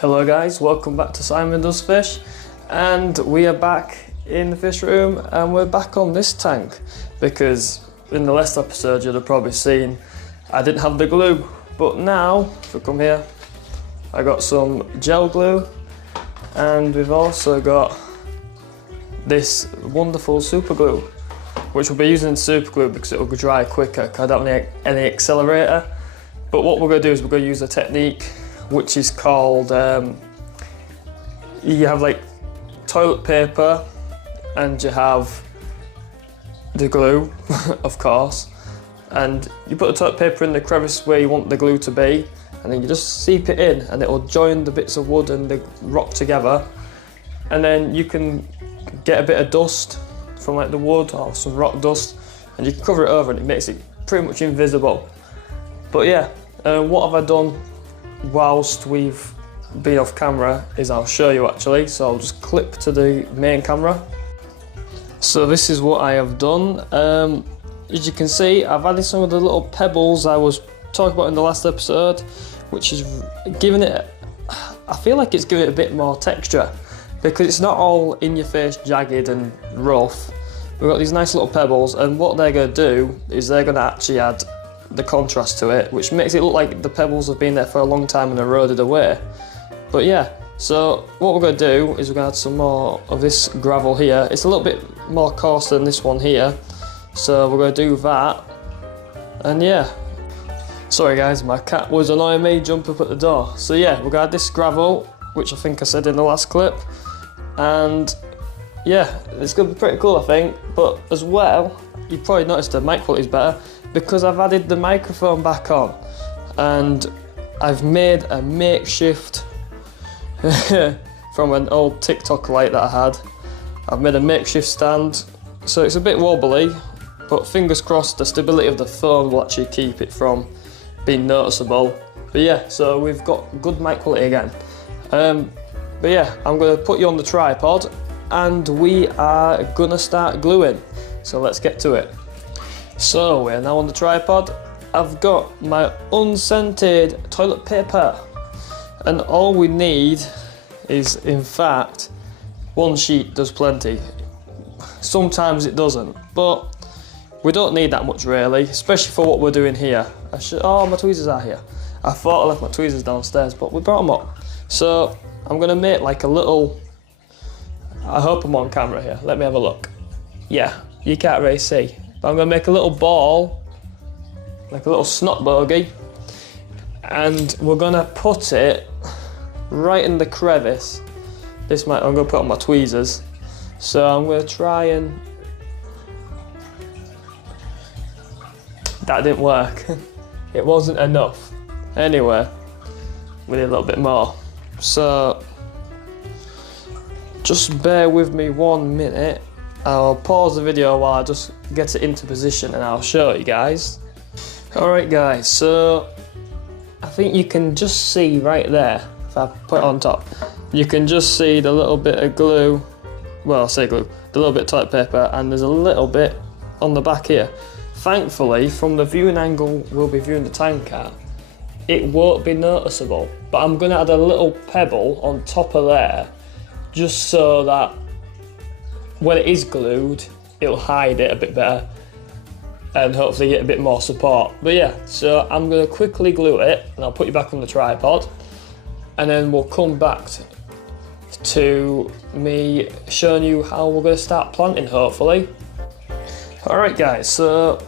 Hello guys, welcome back to Simon Does Fish, and we are back in the fish room and we're back on this tank because in the last episode you'd have probably seen I didn't have the glue, but now, if we come here, I got some gel glue and we've also got this wonderful super glue, which we'll be using super glue because it will dry quicker because I don't need any accelerator. But what we're going to do is we're going to use a technique which is called, you have like toilet paper and you have the glue, of course, and you put the toilet paper in the crevice where you want the glue to be, and then you just seep it in and it will join the bits of wood and the rock together, and then you can get a bit of dust from like the wood or some rock dust and you can cover it over and it makes it pretty much invisible. But yeah, what have I done whilst we've been off camera is I'll show you actually, so I'll just clip to the main camera. So this is what I have done. As you can see, I've added some of the little pebbles I was talking about in the last episode, which is giving it, I feel like it's giving it a bit more texture because it's not all in your face jagged and rough. We've got these nice little pebbles, and what they're going to do is they're going to actually add the contrast to it, which makes it look like the pebbles have been there for a long time and eroded away. But yeah, so what we're going to do is we're going to add some more of this gravel here. It's a little bit more coarse than this one here, so we're going to do that. And yeah, sorry guys, my cat was annoying me, jump up at the door. So yeah, we're going to add this gravel, which I think I said in the last clip, and yeah, it's going to be pretty cool I think. But as well, you probably noticed the mic quality is better because I've added the microphone back on, and I've made a makeshift from an old TikTok light that I had. I've made a makeshift stand, so it's a bit wobbly, but fingers crossed the stability of the phone will actually keep it from being noticeable. But yeah, so we've got good mic quality again. But yeah, I'm going to put you on the tripod and we are going to start gluing. So let's get to it. So we're now on the tripod. I've got my unscented toilet paper, and all we need is, in fact, one sheet does plenty. Sometimes it doesn't, but we don't need that much really, especially for what we're doing here. Oh, my tweezers are here. I thought I left my tweezers downstairs, but we brought them up. So I'm gonna make like a little, I hope I'm on camera here, let me have a look. Yeah, you can't really see. But I'm going to make a little ball, like a little snot bogey, and we're going to put it right in the crevice. I'm going to put on my tweezers. So I'm going to try and... That didn't work. It wasn't enough. Anyway, we need a little bit more. So just bear with me 1 minute. I'll pause the video while I just get it into position and I'll show you guys. Alright guys, so I think you can just see right there, if I put it on top, you can just see the little bit of glue, well I say glue, the little bit of toilet paper, and there's a little bit on the back here. Thankfully, from the viewing angle we'll be viewing the tank at, it won't be noticeable, but I'm going to add a little pebble on top of there, just so that when it is glued, it'll hide it a bit better and hopefully get a bit more support. But yeah, so I'm going to quickly glue it and I'll put you back on the tripod, and then we'll come back to me showing you how we're going to start planting, hopefully. Alright guys, so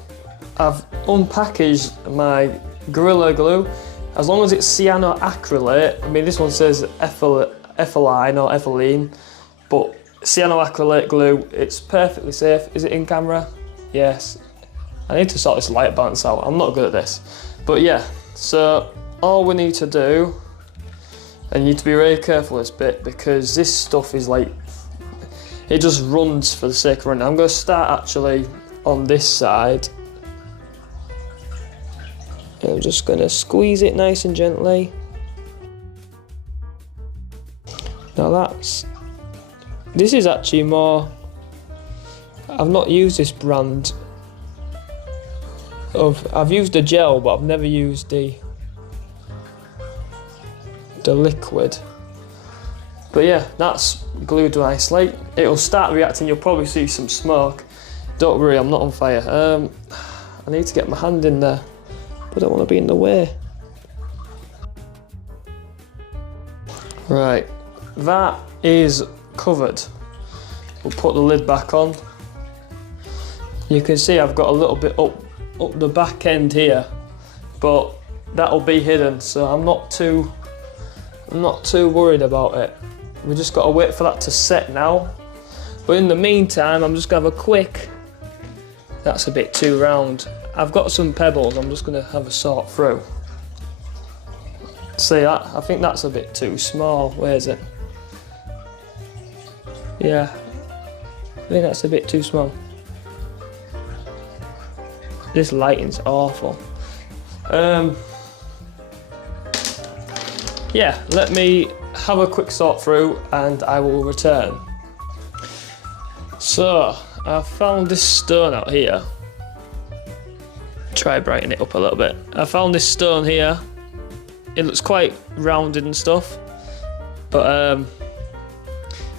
I've unpackaged my Gorilla Glue. As long as it's cyanoacrylate, I mean this one says ethylene or ethylene, but cyanoacrylate glue, it's perfectly safe. Is it in camera? Yes. I need to sort this light balance out. I'm not good at this. But yeah, so all we need to do, and you need to be really careful this bit because this stuff is like, it just runs for the sake of running. I'm going to start actually on this side. I'm just going to squeeze it nice and gently. Now this is actually more, I've not used this brand I've used the gel, but I've never used the liquid. But yeah, that's glued nicely. It'll start reacting, you'll probably see some smoke. Don't worry, I'm not on fire. I need to get my hand in there, but I don't want to be in the way. Right, that is covered. We'll put the lid back on. You can see I've got a little bit up the back end here, but that'll be hidden, so I'm not too worried about it. We just got to wait for that to set now. But in the meantime, I'm just gonna have a quick. That's a bit too round. I've got some pebbles. I'm just gonna have a sort through. See that? I think that's a bit too small. Where is it? Yeah, I think that's a bit too small. This lighting's awful. Yeah, let me have a quick sort through and I will return. So, I found this stone out here. Try brighten it up a little bit. I found this stone here. It looks quite rounded and stuff, but I'm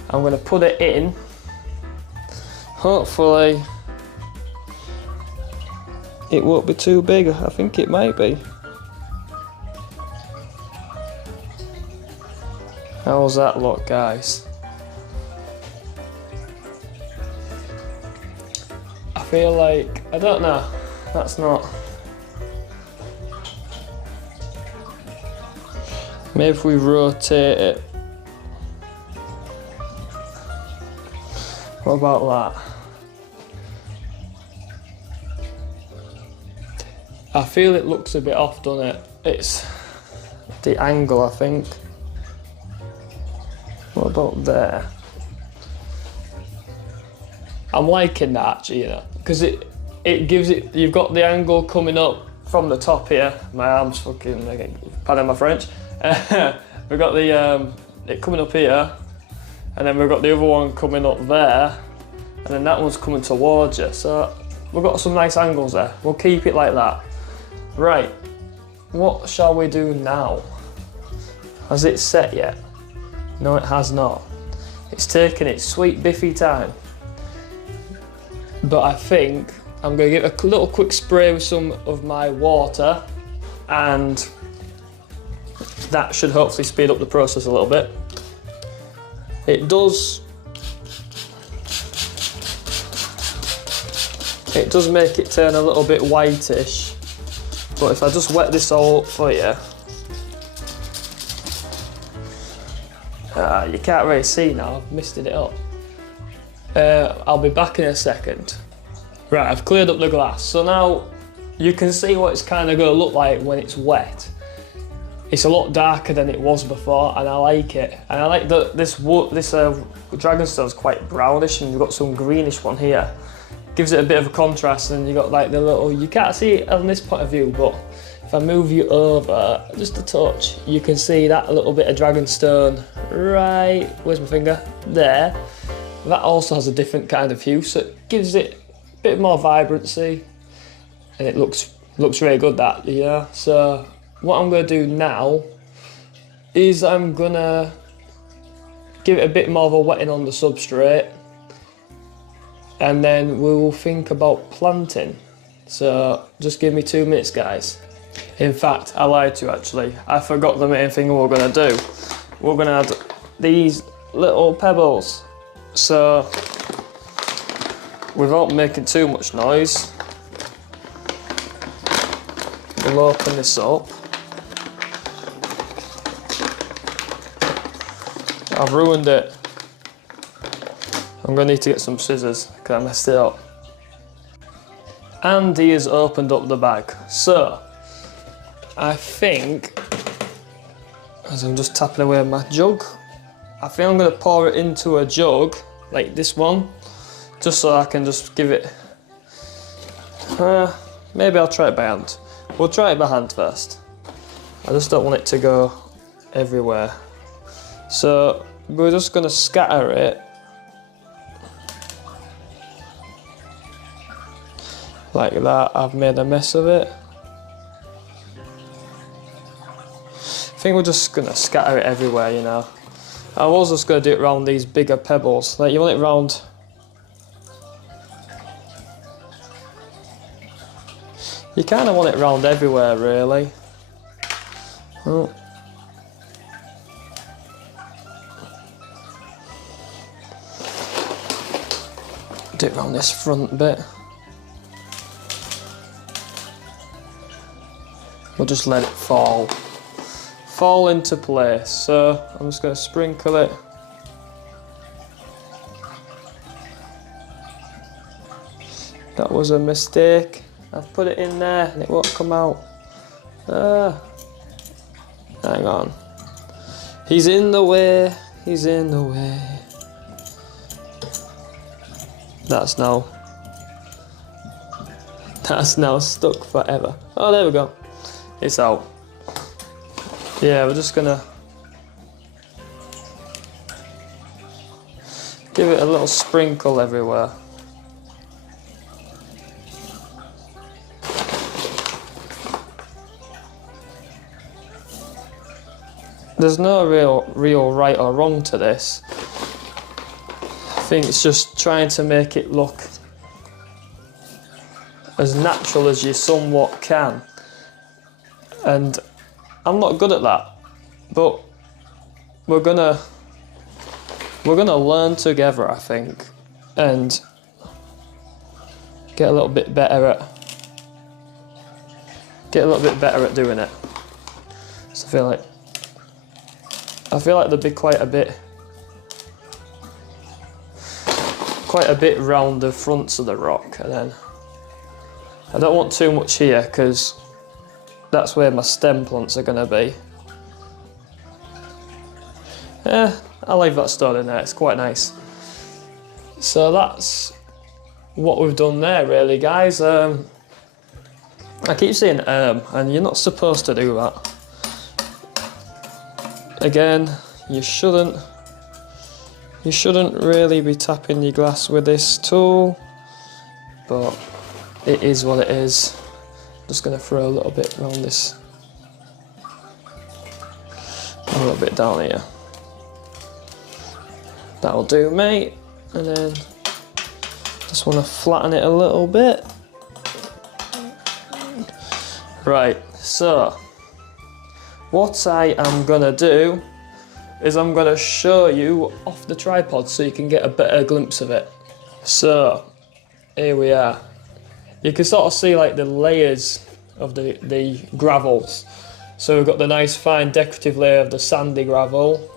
gonna put it in. Hopefully, it won't be too big. I think it might be. How's that look, guys? I feel like, I don't know, that's not. Maybe if we rotate it. What about that? I feel it looks a bit off, doesn't it? It's the angle, I think. What about there? I'm liking that actually, you know, because it gives it, you've got the angle coming up from the top here. My arm's fucking, pardon my French. We've got the it coming up here, and then we've got the other one coming up there, and then that one's coming towards you. So we've got some nice angles there. We'll keep it like that. Right, what shall we do now? Has it set yet? No, it has not. It's taken its sweet biffy time. But I think I'm going to give a little quick spray with some of my water, and that should hopefully speed up the process a little bit. It does make it turn a little bit whitish, but if I just wet this all up for you, you can't really see now, I've misted it up. I'll be back in a second. Right, I've cleared up the glass, so now you can see what it's kind of going to look like when it's wet. It's a lot darker than it was before, and I like it. And I like that this dragonstone is quite brownish, and you've got some greenish one here. Gives it a bit of a contrast, and you got like the little, you can't see it on this point of view, but if I move you over just a touch, you can see that little bit of dragonstone right, where's my finger? There. That also has a different kind of hue, so it gives it a bit more vibrancy, and it looks really good, that, yeah. So what I'm going to do now is I'm going to give it a bit more of a wetting on the substrate, and then we will think about planting. So just give me 2 minutes, guys. In fact, I lied to you actually. I forgot the main thing we're going to do. We're going to add these little pebbles. So without making too much noise, we'll open this up. I've ruined it. I'm going to need to get some scissors because I messed it up. And he has opened up the bag. So I think, as I'm just tapping away my jug, I think I'm going to pour it into a jug like this one, just so I can just give it, maybe I'll try it by hand. We'll try it by hand first. I just don't want it to go everywhere. So we're just going to scatter it like that. I've made a mess of it. I think we're just going to scatter it everywhere, you know. I was just going to do it around these bigger pebbles. Like, you want it round. You kind of want it round everywhere, really. Oh. Do it around this front bit. We'll just let it fall into place. So I'm just going to sprinkle it. That was a mistake. I've put it in there and it won't come out. Hang on. He's in the way. He's in the way. That's now stuck forever. Oh, there we go. It's out. Yeah, we're just gonna give it a little sprinkle everywhere. There's no real right or wrong to this. I think it's just trying to make it look as natural as you somewhat can. And I'm not good at that, but we're gonna learn together, I think, and get a little bit better at doing it. So I feel like there'd be quite a bit round the fronts of the rock, and then I don't want too much here because that's where my stem plants are going to be. I'll leave that stone in there, it's quite nice. So that's what we've done there, really, guys. I keep saying and you're not supposed to do that. Again, you shouldn't really be tapping your glass with this tool, but it is what it is. Just going to throw a little bit around this, a little bit down here. That'll do, mate. And then just want to flatten it a little bit. Right, so what I am going to do is I'm going to show you off the tripod so you can get a better glimpse of it. So here we are. You can sort of see like the layers of the gravels. So we've got the nice fine decorative layer of the sandy gravel,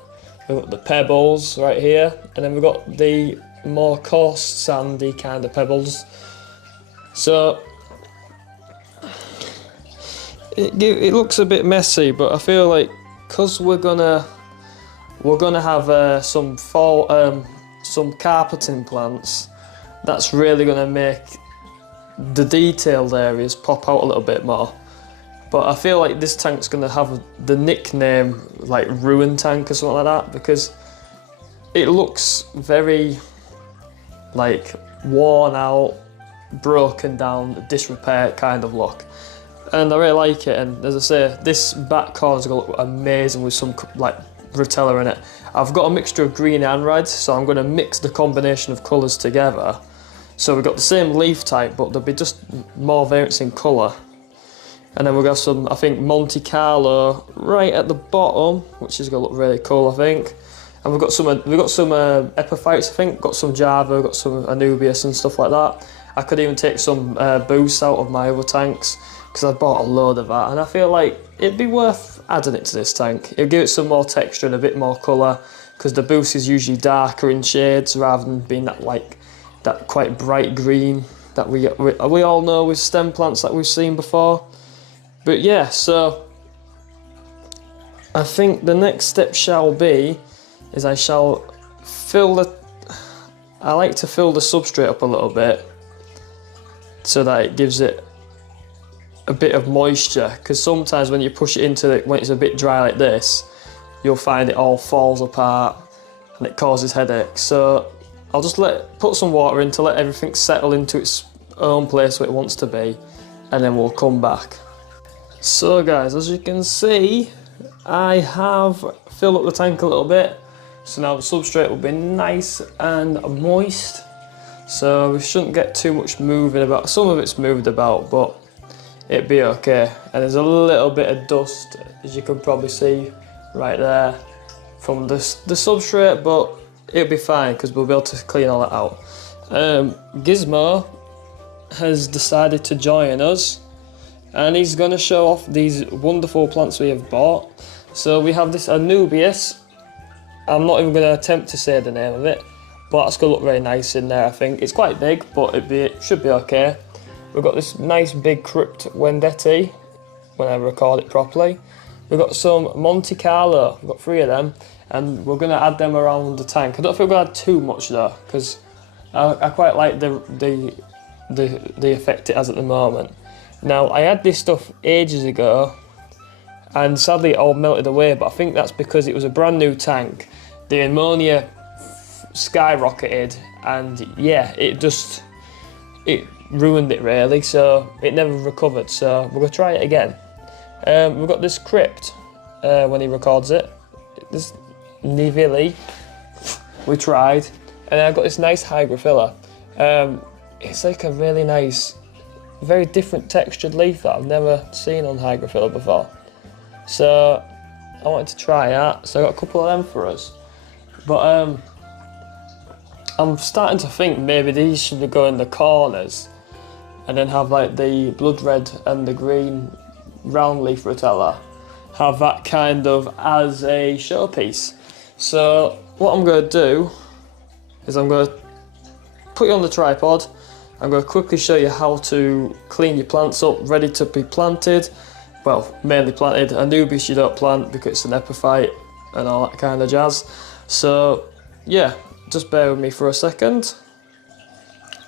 we've got the pebbles right here, and then we've got the more coarse sandy kind of pebbles. So it looks a bit messy, but I feel like because we're gonna have some carpeting plants, that's really gonna make the detailed areas pop out a little bit more. But I feel like this tank's gonna have the nickname like ruin tank or something like that, because it looks very like worn out, broken down, disrepair kind of look. And I really like it, and as I say, this back corner's gonna look amazing with some like Rotella in it. I've got a mixture of green and red, so I'm gonna mix the combination of colours together. So we've got the same leaf type, but there'll be just more variance in colour. And then we've got some, I think, Monte Carlo right at the bottom, which is gonna look really cool, I think. And we've got some epiphytes, I think. Got some Java, got some Anubias and stuff like that. I could even take some boost out of my other tanks, because I bought a load of that, and I feel like it'd be worth adding it to this tank. It'll give it some more texture and a bit more colour, because the boost is usually darker in shades rather than being that quite bright green that we all know with stem plants that we've seen before. But yeah, so I think the next step shall be is I like to fill the substrate up a little bit so that it gives it a bit of moisture, because sometimes when you push it into it when it's a bit dry like this, you'll find it all falls apart and it causes headaches. So I'll just put some water in to let everything settle into its own place where it wants to be, and then we'll come back. So guys, as you can see, I have filled up the tank a little bit. So now the substrate will be nice and moist. So we shouldn't get too much moving about. Some of it's moved about, but it'd be okay. And there's a little bit of dust, as you can probably see right there, from the substrate, but it'll be fine because we'll be able to clean all that out. Gizmo has decided to join us, and he's going to show off these wonderful plants we have bought. So we have this Anubias. I'm not even going to attempt to say the name of it, but it's going to look very nice in there, I think. It's quite big, but it should be okay. We've got this nice big Crypt Wendetti, when I record it properly. We've got some Monte Carlo, we've got 3 of them, and we're going to add them around the tank. I don't think we're going to add too much though, because I quite like the effect it has at the moment. Now, I had this stuff ages ago, and sadly it all melted away, but I think that's because it was a brand new tank. The ammonia skyrocketed, and yeah, it ruined it really, so it never recovered. So we're going to try it again. We've got this Crypt, when he records it, this Nivili, we tried, and I've got this nice Hygrophila. It's like a really nice, very different textured leaf that I've never seen on Hygrophila before. So I wanted to try that, so I got a couple of them for us. But I'm starting to think maybe these should go in the corners, and then have like the blood red and the green round leaf rotella, have that kind of as a showpiece. So what I'm going to do is I'm going to put you on the tripod. I'm going to quickly show you how to clean your plants up, ready to be planted. Well, mainly planted. Anubias you don't plant because it's an epiphyte and all that kind of jazz. So yeah, just bear with me for a second.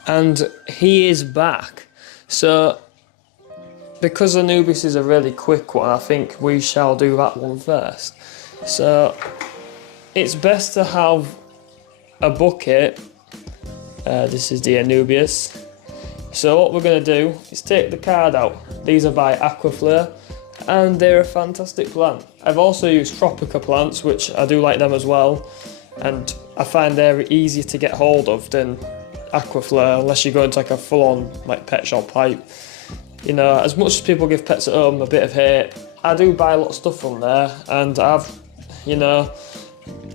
And he is back. So because Anubias is a really quick one, I think we shall do that one first. So it's best to have a bucket. This is the Anubias. So what we're going to do is take the card out. These are by Aquaflare, and they're a fantastic plant. I've also used Tropica plants, which I do like them as well, and I find they're easier to get hold of than Aquaflare, unless you go into like a full-on like pet shop type. You know, as much as people give Pets at Home a bit of hate, I do buy a lot of stuff from there, and you know,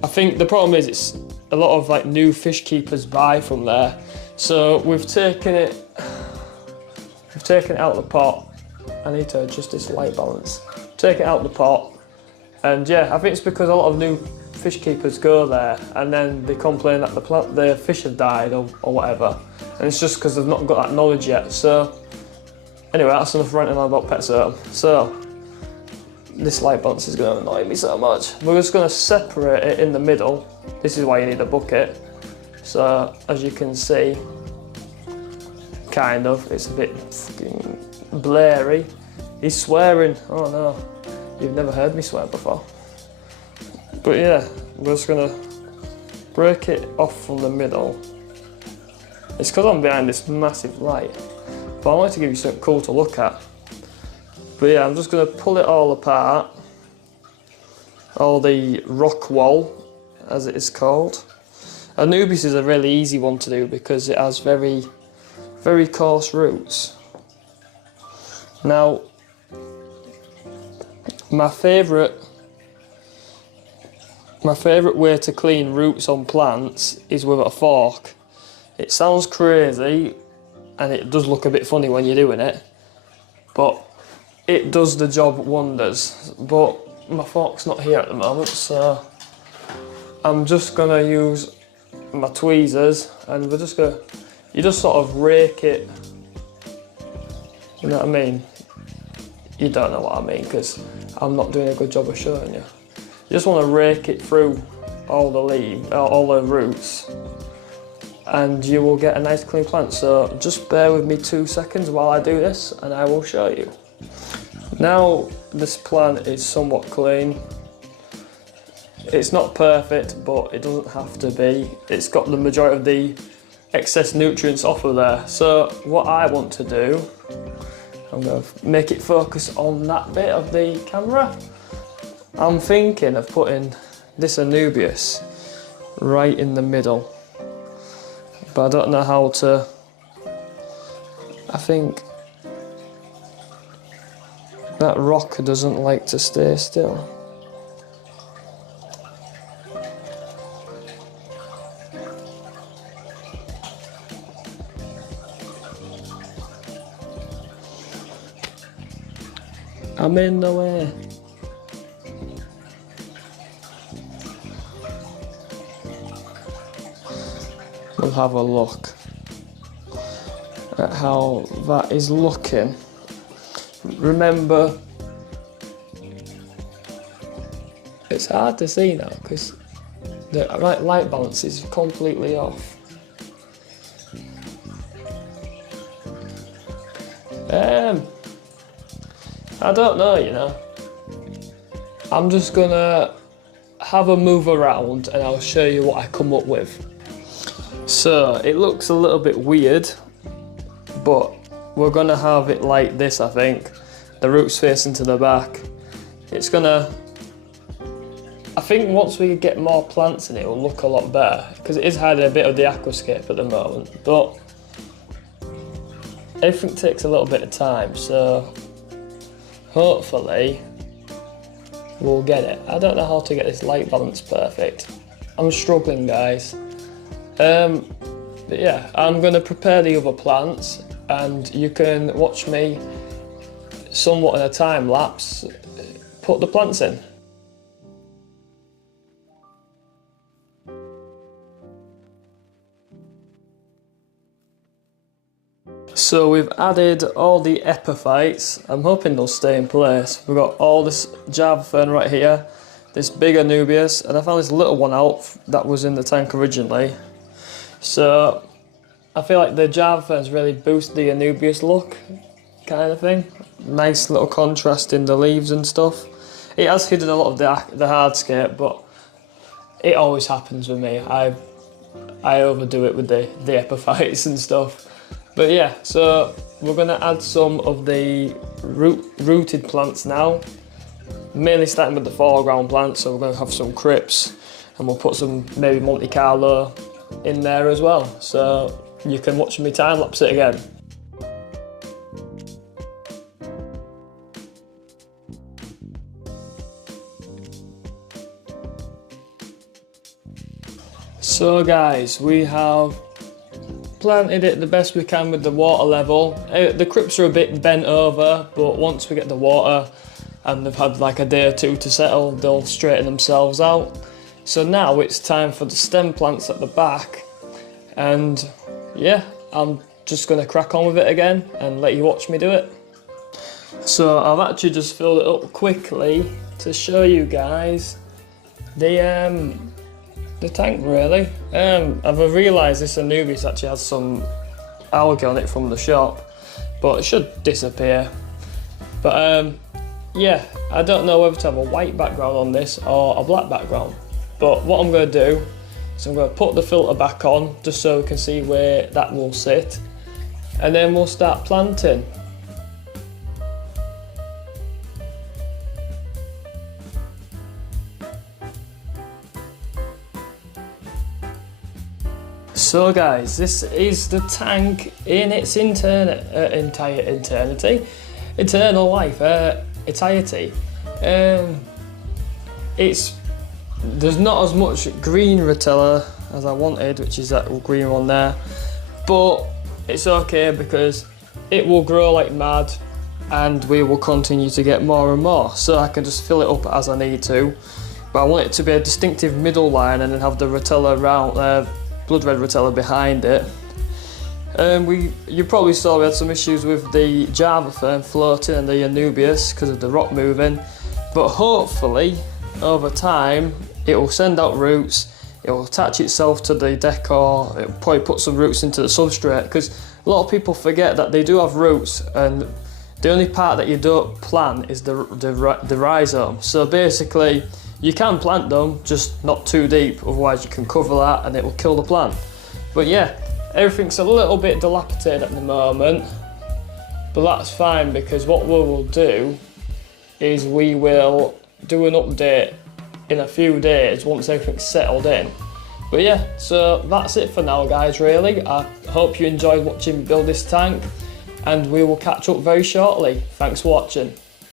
I think the problem is it's a lot of like new fish keepers buy from there. So we've taken it out of the pot. I need to adjust this light balance. Take it out of the pot, and yeah, I think it's because a lot of new fish keepers go there and then they complain that the fish have died or whatever, and it's just because they've not got that knowledge yet. So anyway, that's enough ranting on about Pets at Home. So this light balance is going to annoy me so much. We're just going to separate it in the middle. This is why you need a bucket. So as you can see, kind of, it's a bit fucking blurry. He's swearing. Oh no, you've never heard me swear before. But yeah, we're just going to break it off from the middle. It's because I'm behind this massive light, but I wanted to give you something cool to look at. But yeah, I'm just going to pull it all apart, all the rock wall, as it is called. Anubias is a really easy one to do because it has very, very coarse roots. Now, my favourite way to clean roots on plants is with a fork. It sounds crazy, and it does look a bit funny when you're doing it, but it does the job wonders. But my fork's not here at the moment, so I'm just gonna use my tweezers, and we're just gonna, you just sort of rake it, you know what I mean? You don't know what I mean because I'm not doing a good job of showing you. You just want to rake it through all the leaves, all the roots, and you will get a nice clean plant. So just bear with me 2 seconds while I do this and I will show you. Now this plant is somewhat clean. It's not perfect, but it doesn't have to be. It's got the majority of the excess nutrients off of there. So what I want to do, I'm going to make it focus on that bit of the camera. I'm thinking of putting this Anubias right in the middle. But I don't know how to, I think that rock doesn't like to stay still. I'm in the way. We'll have a look at how that is looking. Remember, it's hard to see now because the light balance is completely off. I don't know, you know. I'm just gonna have a move around and I'll show you what I come up with. So it looks a little bit weird, but we're gonna have it like this, I think. The roots facing to the back. It's gonna, I think once we get more plants in it, will look a lot better, because it is hiding a bit of the aquascape at the moment, but everything takes a little bit of time, so hopefully we'll get it. I don't know how to get this light balance perfect. I'm struggling, guys. But yeah, I'm gonna prepare the other plants and you can watch me somewhat in a time lapse put the plants in. So we've added all the epiphytes. I'm hoping they'll stay in place. We've got all this Java fern right here, this big Anubias, and I found this little one out that was in the tank originally. So I feel like the Java ferns really boost the Anubias look, kind of thing. Nice little contrast in the leaves and stuff. It has hidden a lot of the hardscape, but it always happens with me. I overdo it with the epiphytes and stuff. But yeah, so we're gonna add some of the rooted plants now. Mainly starting with the foreground plants, so we're gonna have some crypts and we'll put some maybe Monte Carlo in there as well. So you can watch me time lapse it again. So guys, we have planted it the best we can with the water level. The crypts are a bit bent over, but once we get the water and they've had like a day or two to settle, they'll straighten themselves out. So now it's time for the stem plants at the back, and yeah, I'm just gonna crack on with it again and let you watch me do it. So I've actually just filled it up quickly to show you guys the tank really. I've realised this Anubias actually has some algae on it from the shop, but it should disappear. But yeah, I don't know whether to have a white background on this or a black background. But what I'm going to do is I'm going to put the filter back on just so we can see where that will sit, and then we'll start planting. So guys, this is the tank in its eternal life, entirety. There's not as much green Rotella as I wanted, which is that green one there, but it's okay because it will grow like mad and we will continue to get more and more, so I can just fill it up as I need to. But I want it to be a distinctive middle line and then have the Rotella around blood red Rotella behind it. You probably saw we had some issues with the Java fern floating and the Anubias because of the rock moving, but hopefully over time it will send out roots, it will attach itself to the decor, it will probably put some roots into the substrate, because a lot of people forget that they do have roots and the only part that you don't plant is the rhizome. So basically you can plant them, just not too deep, otherwise you can cover that and it will kill the plant. But yeah, everything's a little bit dilapidated at the moment, but that's fine because what we will do is we will do an update in a few days once everything's settled in. But yeah, so that's it for now guys really. I hope you enjoyed watching me build this tank and we will catch up very shortly. Thanks for watching.